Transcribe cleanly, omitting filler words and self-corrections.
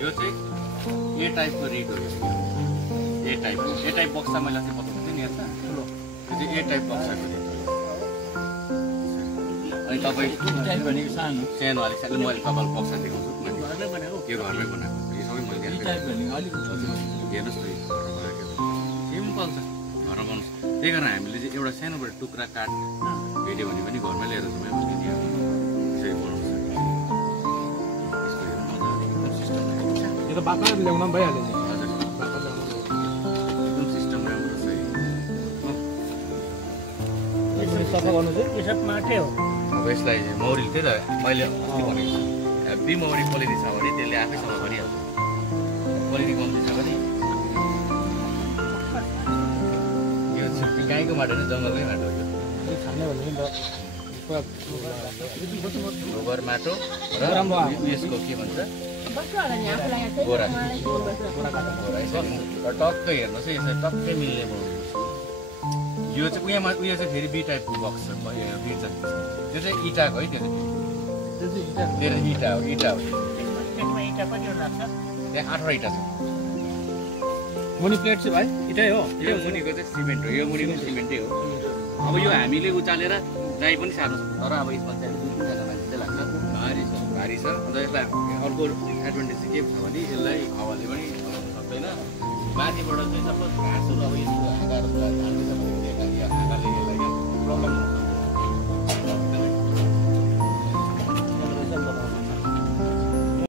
यो चाहिँ ए टाइपको रिड हो ए टाइप बक्सा मैले अस्ति बताएको थिएँ नि हेर्छ यो चाहिँ ए टाइप बक्साको रिड अनि तपाईँ टाइप भनेको सानो सानो अलिक सानो मैले तपाईँलाई बक्सा देखाउँछु त्यो घरमै बनाएको यो सबै मैले हेर्नुहोस् न सिम्पल छ घरमा बनाउँछ त्यही कारण हामीले चाहिँ एउटा सानोबाट टुक्रा काट भिडियो भने पनि घरमै लिएर जाउँ है भन्ने त्यसरी बनाउँछ यो त बाक्लै ल्याउन पनि भइहाल्यो नि हजुर एकदम सिस्टम राम्रो छ यसरी सफा गर्नु चाहिँ यो सब माटै हो अब यसलाई मौरी त्यही त मैले अस्ति भनेको हेभी मौरी पोलिनी छ भने त्यसले आफैसँग गरिहाल्छ पोलिनी कम्ती छ भने यो गाईको माटो होइन जङ्गलकै माटो हो यो खाने भने गोबर माटो र यसको के भन्छ गोरा टक्कै हेर्नुहोस् है यसरी टक्कै मिल्ने यो चाहिँ उयो चाहिँ फेरि बी टाइपको बक्स छ बिर्छ त्यो चाहिँ इँटाको है त्यो चाहिँ इँटा हो त्यहाँ 8वटा इँटा छ मुनि प्लेट चाहिँ भाइ इँटै हो यो मुनिको चाहिँ सिमेन्ट हो यो मुनिको सिमेन्टै हो अब यो हामीले उचालेर जहीँ पनि सार्नु सक्छ तर अब यसमा चाहिँ 2-3जना मान्छे चाहिँ लाग्छ भारी छ अन्त यसलाई अर्को एडभान्टेज चाहिँ के छ भने यसलाई हावाले पनि सक्दैन माथिबाट चाहिँ सपोज घाँसहरू अब यस्तो हाँगाहरू झार्दैछ भने हाँगाले यसलाई प्रब्लम हुन्छ